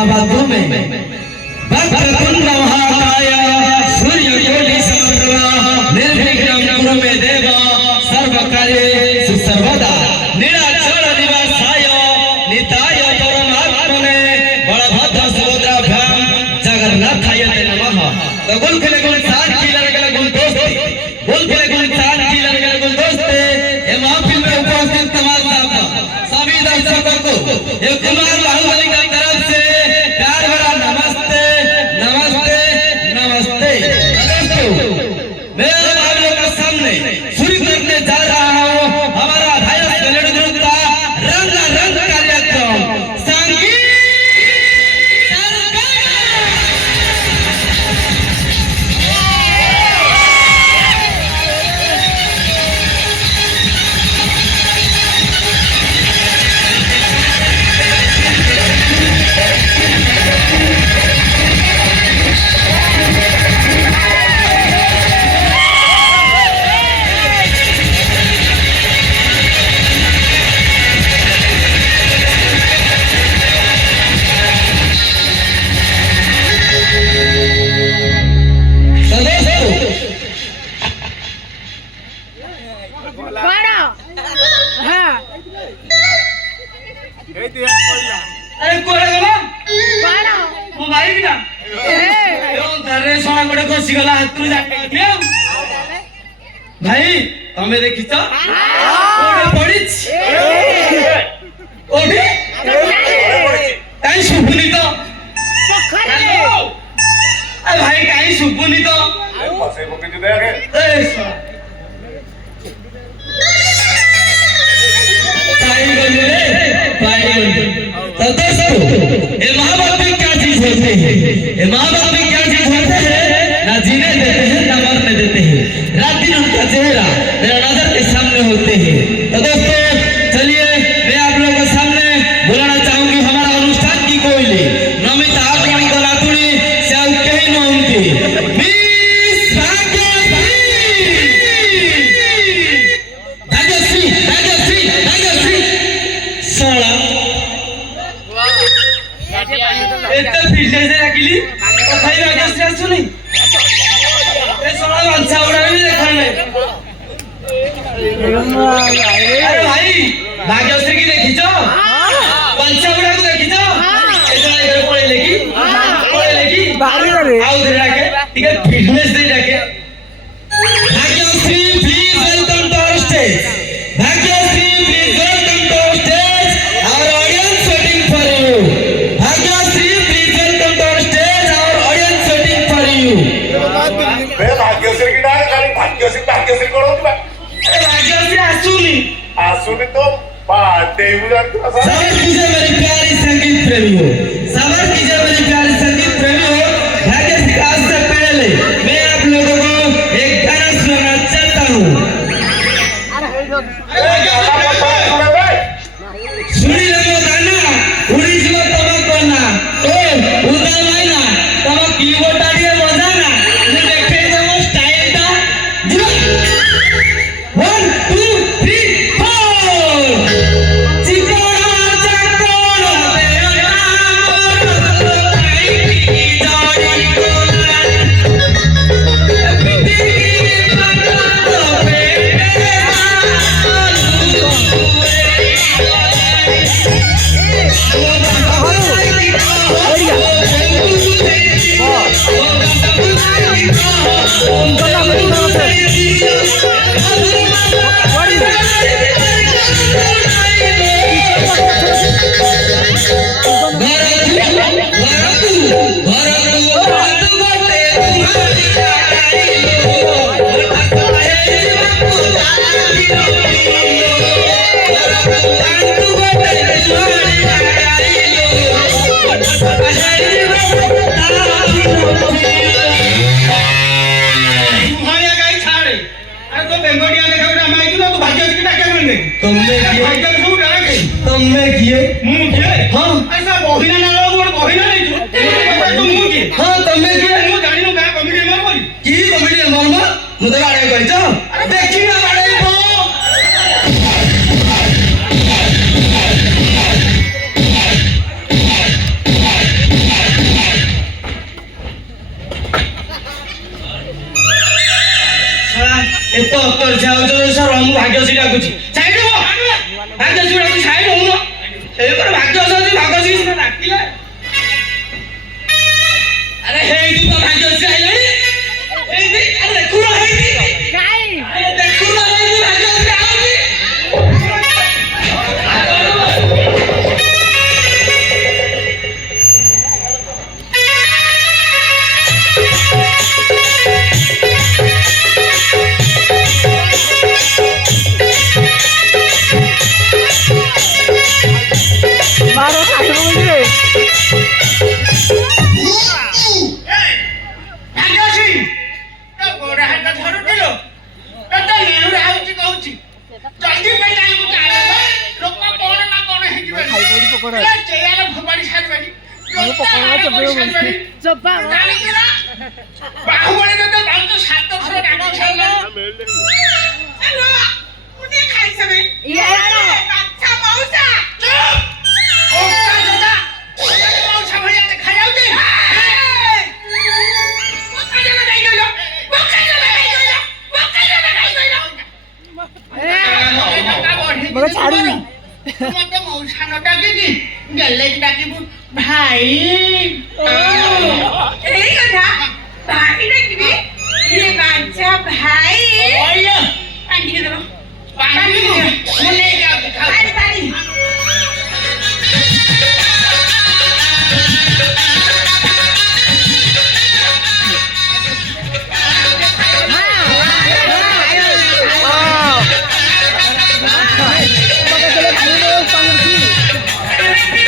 महाभागों में वक्रतुंड महाकाय सूर्यकोटि समप्रभा निर्विघ्नं कुरु मे देव सर्वकार्येषु सर्वदा निराचल निवासाय निताय परमात्मने बलभद्र सुभद्राभ्यां जगन्नाथाय ते नमः। तो गुल खेले गुल साथ की लड़के गुल दोस्ती गुल खेले गुल साथ की लड़के गुल दोस्ती ये महफिल में उपस्थित तमाम सभी दर्शकों को ये कुमार बाहुबली का तरफ से प्यार भरा नमस्ते नमस्ते नमस्ते। दोस्तों मैं आप लोगों के सामने शुरू करने जा रहा हूँ हमारा हाईएस्ट मेलोडी ग्रुप का रंगारंग कार्यक्रम संगीत अरे कोरेगला बाणा मो भाई ना यो धरे सोना गोटे कोसी गला हातरू जाके क्यों भाई तमे देखिछ ओडे पडिछ ओडे काई सुबुनी तो पोखरे ए भाई काई सुबुनी तो फसे पके जो देखे ए तो दोस्तों ये महाभारत में क्या चीज होते हैं ये महाभारत में क्या चीज होते हैं ना जीने देते हैं ना मरने देते हैं रात दिन उनका चेहरा मेरा नजर के सामने होते हैं। तो दोस्तों चलिए मैं आप लोगों के सामने बुलाना चाहूंगी हमारा अनुष्ठान की कोयली नमिता आत्मणी गलातुड़ी से कहीं न होती मिस भाग्यश्री भाग्यश्री भाग्यश्री सोला एते फिरले से रखली कथाई भाग्यश्री आसुनी ए सोला बांछा उड़ा भी देखा नहीं। अरे भाई भाग्यश्री की देखिछो बांछा उड़ा को देखिछो ए सोला इधर पड़े लेगी आउ धरे रखे ठीक है फिटनेस दे रखे Bhagyashree please welcome to our stage Bhagyashree please welcome to our stage our audience waiting for you Bhagyashree please welcome to our stage our audience waiting for you. बे भाग्यश्री की डाल खाली भाग्यश्री करो तुम अरे भाग्यश्री आसुनी तो बाटे बुझा तू सबर कीजिए मेरी प्यारी संगीत प्रेमियों सबर कीजिए मेरी प्यारी संगीत प्रेमियों भाग्यश्री का आज से पहले मैं आप लोगों को एक गाना सुनाना चाहता हूँ। सुनी लगो गाना उड़ी जीव तमक करना ओ उदा माइना तमक कीबोर्ड आड़िए बजाना मैं देखे दमो स्टाइल दा जीव 1 2 3 4 चिकोड़ा चकोड़ा तेरा नाम आई की जोड़ी कोला पिटी की पता बेटे तुमने किए मुझे हां ऐसा बहिना ना लोग बहिना नहीं तू मुझे हां तुमने किए मु जानि नु का कमिटी मेंबर बोली की कमिटी मेंबर मुझे आड़े कहछ अरे देखि ना आड़े ଚୋପା ବାହୁବଳି ତ ଜାଣିଛୁ 7 ଥର ଡାକି ସାରିଲାଣି ମୁଁ ଟିକେ ଖାଇସାରେ ବାଚ୍ଚା ମଉସା ଓକା ଜଦା ମଉସା ଭଳିଆ ଦେଖାଯାଉଛି ଓକା ଜଦା ଯାଇ ଗଲ ଓକା ଜଦା ଯାଇ ଗଲ ଓକା ଜଦା ଯାଇ ଗଲ ମତେ ଛାଡୁନି ମତେ ମଉସା ନ ଡାକିକି ଗେଲେ ଡାକିବୁ ଭାଇ এই কথা ভাই ডাকবি ইয়ে বাচ্চা ভাই পানি দিয়ে দেবো পানি মুলে যাও পানি পানি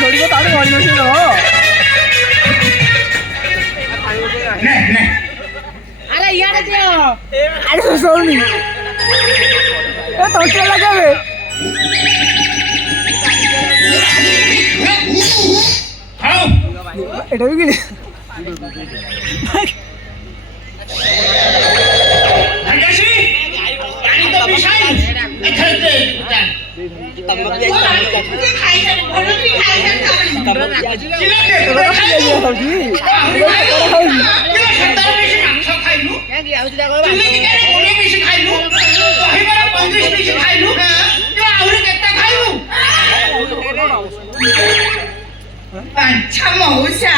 छोड़िको ताड़ू घड़ी बसी रह নে নে अरे यार दियो अरे सोनी ए तोटे लगावे খাও এটা কি ভাগ্যশ্রী পানি তো পিছাই এখানে দে তুই খাইসারে ভালো তুই খাইসারে তোরা কি ইয়া হউছি তোরা হউছি বাচ্চা মৌসা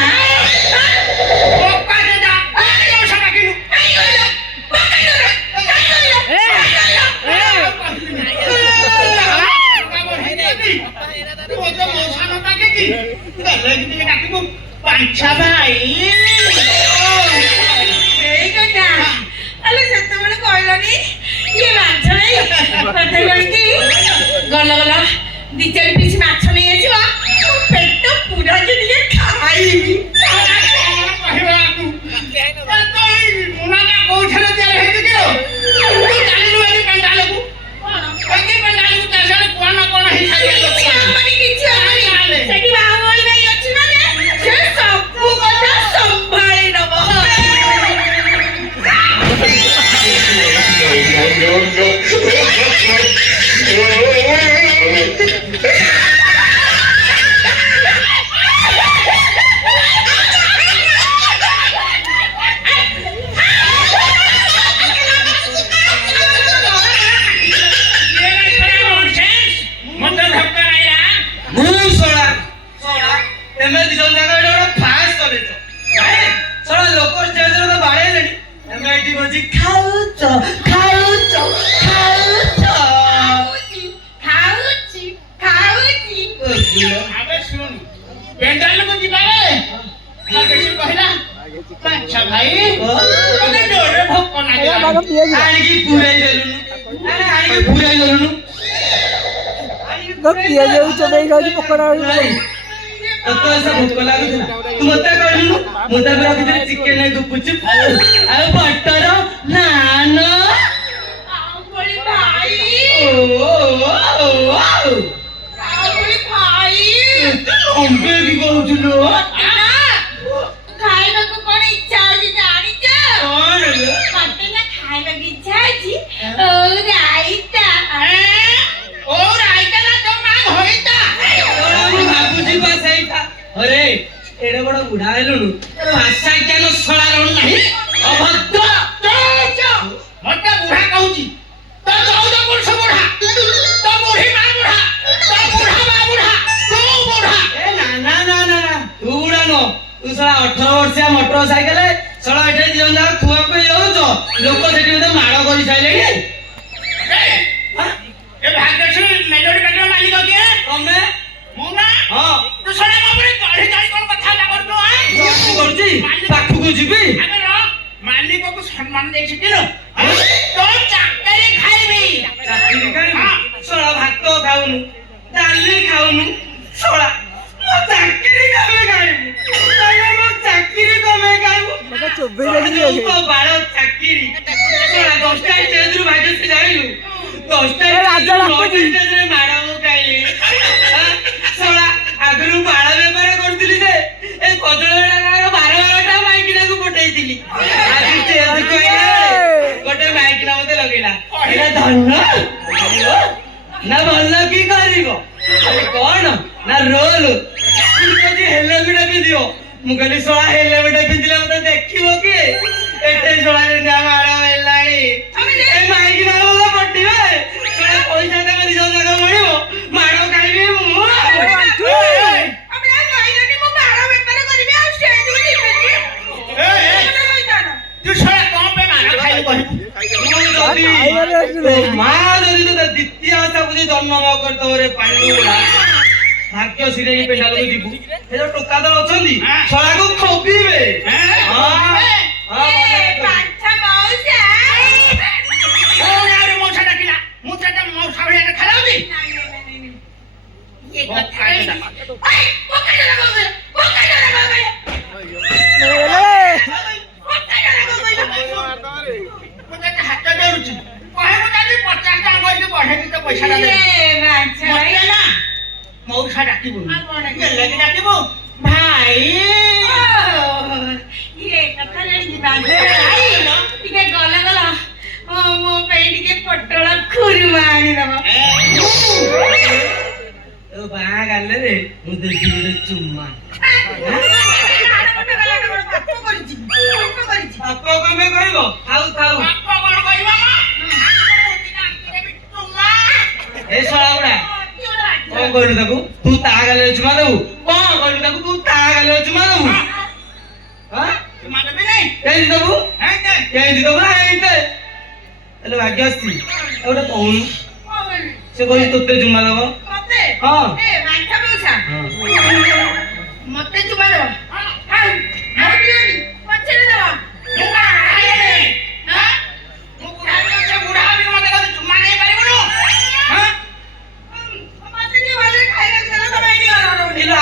বাচ্চা ভাই এই কথা আরে সেତେବେଳେ କହିଲନି ଇଏ ମାଛ ଭାଇ କଥା କହିକି ଗଲ ଗଲ 2-4 ପିସ୍ ମାଛ ନେଇ ଆସିବ ମୋ ପେଟ ପୁରା ଟିକେ ଖାଇବି ସେଠି ବାହୁବଳି ଭାଇ ଅଛି ମାନେ ସେ ସବୁ କଥା ସମ୍ଭାଳି ନବ ମୁଁ ଶଳା ତେମେ ଦି ଜଣ ଯାକ ଏଇଟା ଗୋଟେ ଫାଷ୍ଟ କଲେଜ ଶଳା ଲୋକ ଷ୍ଟେଜରେ ତ ବାଡେଇଲେଣି ତମେ ଏଇଠି ବସି ଖାଉଛ ଖାଉଛ ଖାଉଛ ଖାଉଛି ଖାଉଛି আবে শুন পেন্ডালକୁ ଯିବାରେ ଭାଗ୍ୟଶ୍ରୀ କହିଲା ବାଚ୍ଚା ଭାଇ ମୋତେ ଜୋରରେ ଭୋକ ଲାଗିଲା ଆଣିକି ପୁରେଇ ଦେଲୁନୁ ଆଣିକି ପୁରେଇ ଦେଲୁନୁ तो पिया जे चबई खाଉଛି ପକୋଡା ତତେ ଏସା ଭୋକ ଲାଗୁଥିଲା ତୁ ମତେ କହିଲୁନୁ ମୁଁ ତାପରେ ରଖିଥିଲି ଚିକେନ ଗୁପୁଚୁପ ଆଉ ବଟର ନାନ ବାହୁବଳି ଭାଇ ବାହୁବଳି ଭାଇ ଅମ୍ବେକି କହୁଥିଲୁ ଖାଇବାକୁ କଣ ଇଚ୍ଛା ହଉଛି ଜାଣିଛ କଣ ମତେ ନା ଖାଇବାକୁ ଇଚ୍ଛା ଅଛି ଓ ରାଇତା ଓ ରାଇତା ନା ତୋ ମା ଘଇତା ମୁଁ ଭାବୁଛି ବା ସେଇଟା ଅରେ ଏଡେ ବଡ ବୁଢା ହେଲୁଣୁ ଭାଷା ଜ୍ଞାନ ଶଳା ରଣୁ ନାହିଁ ଅଭଦ୍ର ମତେ ବୁଢା କହୁଛି ତୋ 14 ବର୍ଷ ବୁଢା ତୋ ବୁଢୀ ମା ବୁଢା ତୋ ବୁଢା ମା ବୁଢା ତୁ ବୁଢା ଏ ନା ନା ନା ନା ନା ତୁ ବୁଢା ନୁହଁ ତୁ ଶଳା 18 ବର୍ଷିଆ ମୋଟର ସାଇକେଲ ଶଳା ଏଠି ଦି ଜଣ ଯାକ ଖୁଆକୁ ଯାଉଛ ଲୋକ ସେଠି ମତେ ମାଡ଼ କରି ସାଇଲେଣି ଏ ଭାଗ୍ୟଶ୍ରୀ ମେଲୋଡି ପେଟ୍ରୋଲ ମାଲିକ କିଏ ତମେ ମୁଁ ନା ହଁ ତୁ ଶୁଣ ମୋ ଉପରେ ଚଢି ଚଢି କଣ କଥା ହେଲା କରୁଛୁ କଣ କରୁଛି ପାଖକୁ ଯିବି ଆବେ ରହ ମାଲିକକୁ ସମ୍ମାନ ଦେଇ ଶିଖିଲୁ ତୋ ଚାକରି ଖାଇବି ଚାକିରି ଖାଇବୁ ଶଳା ଭାତ ଖାଉନୁ ଡାଲି ଖାଉନୁ ଶଳା ମୋ ଚାକିରି କମେ ଖାଇବୁ ମୋ ଚାକିରି କମେ ଖାଇବୁ मका चबई जाई ତ ବାଳ ଚାକିରି ଶଳା 10ଟା ଷ୍ଟେଜରୁ ଭାଗ୍ୟଶ୍ରୀ ଯାଇଲୁ 10ଟା ରାଜା ଡାକୁଛି। ଷ୍ଟେଜରେ ମାଡ଼ ମୁଁ ଖାଇଲି ଶଳା ଆଗରୁ ବାଳ ବେପାର କରୁଥିଲି ଯେ ଏ ଧନ ନା ଭଲ କି କରିବ କଣ ନା ରୋଲ କହୁଛି ହେଲମେଟ ପିନ୍ଧିବ ମୁଁ କହିଲି ଶଳା ହେଲମେଟ ପିନ୍ଧିଲେ ମତେ ଦେଖିବ କିଏ ଏତେ ଶଳା ଯେମିତି ମାଡ଼ ହେଲାଣି ଏ ମାଇକି ମାଡ଼ ଭଲ ପଟିବେ ଶଳା ପଇସା ଦେବେ ଦି ଜଣ ଯାକ ମିଳିବ ମାଡ଼ ଖାଇବି ମୁଁ ମା ଯଦି ତୋତେ ଦ୍ୱିତୀୟ ଆଶାକୁ ଯଦି ଜନ୍ମ ନ କରିଥିବ ରେ ପାଣି ଭାଗ୍ୟ ସିରେ ପେଣ୍ଡାଲକୁ ଯିବୁ ସେ ଯୋଉ ଟୋକା ଦଳ ଅଛନ୍ତି ଶଳାକୁ ଖୋବିବେ ମଉସା ଡାକିବୁ ଡାକିବୁ ଭାଇ ଟିକେ ଗଲା ଗଲା ମୋ ପାଇଁ ଟିକେ ପୋଟଳ ଖୁରୁମା ଆଣିଦବ ବାହା ଗାଲେରେ ମୁଁ ଦେଖି ଗୋଟେ ଚୁମ୍ମା ପାପ କମେ କରିବ ଥାଉ ଥାଉ ଏ ଶଳାଗୁଡା କଣ କହିଲୁ ତାକୁ ତୁ ତା ଗାଲେ ଚୁମା ଦେବୁ କଣ କହିଲୁ ତାକୁ ତୁ ତା ଗାଲେ ଚୁମା ଦେବୁ କେମିତି ଦବୁ କେମିତି ଦବୁ ନା ଏମିତି ହେଲେ ଭାଗ୍ୟ ଆସିଛି ଗୋଟେ କହୁନୁ ସେ କହୁଛି ତୋତେ ଚୁମା ଦବ ହଁ ମତେ ଚୁମା ଦବ ପଛରେ ଦବ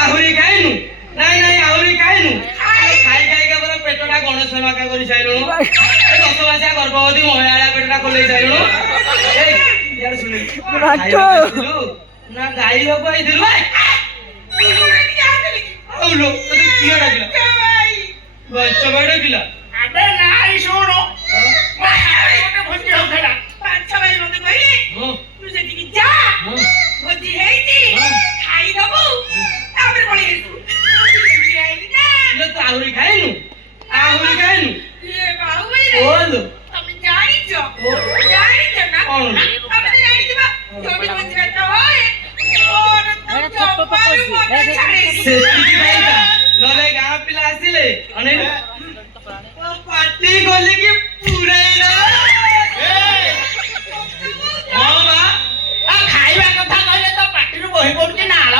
ଆହୁରି ଖାଇନୁ ନାଇଁ ନାଇଁ ଆହୁରି ଖାଇନୁ ଖାଇ ଖାଇକା ପରା ପେଟଟା ଗଣେଶ ମାକା କରି ସାରିଲୁଣୁ 10 ମାସିଆ ଗର୍ଭବତୀ ମହିଳା ପେଟଟା ଖୋଲେଇ ସାରିଲୁଣୁ ନା ଗାଇବାକୁ ଆଇଥିଲୁ କିଏ ଡାକିଲା ଗଛ ଭାଇ ଡାକିଲା ଆହୁରି ଖାଇନୁ ଆହୁରି ଖାଇନୁ ବୋଲ ନହେଲେ ଗାଁ ପିଲା ଆସିଲେ ପାଟି ଗଲିକି ପୁରେଇ ଖାଇବା କଥା କହିଲେ ତ ପାଟିରୁ ବହି ପଡୁଛି ନାଳ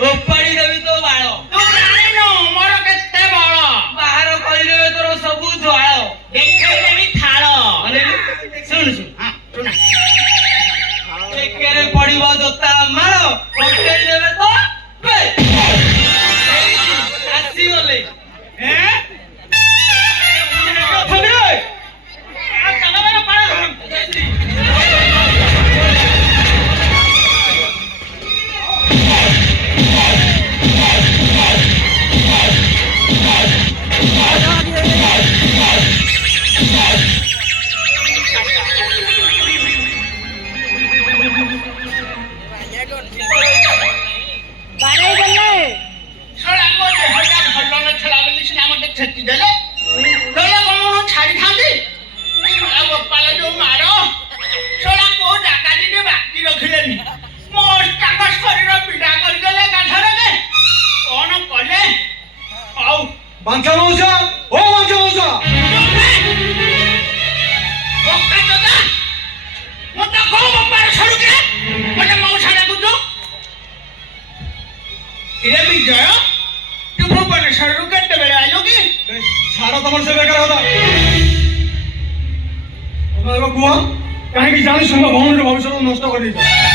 ଓପାଡ଼ି ଦେବି ତୋ ବାଳ ତୁ ଜାଣିନୁ ମୋର କେତେ ବଳ ବାହାର କରିଦେବେ ତୋର ସବୁ ଜ୍ୱାଳ ଦେଖେଇଦେବି ଥାଳ ଶୁଣୁ ଶୁଣୁ ଟେକେରେ ପଡିବ ଜୋତା ମାଳ ପକେଇ ଦେବେ ତ ଆସିଗଲେ বাঞ্ছা মৌসা ও বাঞ্ছা মৌসা ଛାଡ ତମର ସେ ବେକାର କଥା କୁହ କାହିଁକି ଜାଣି ଶୁଣ ଭଉଣୀର ଭବିଷ୍ୟତ ନଷ୍ଟ କରିଦେଇଛ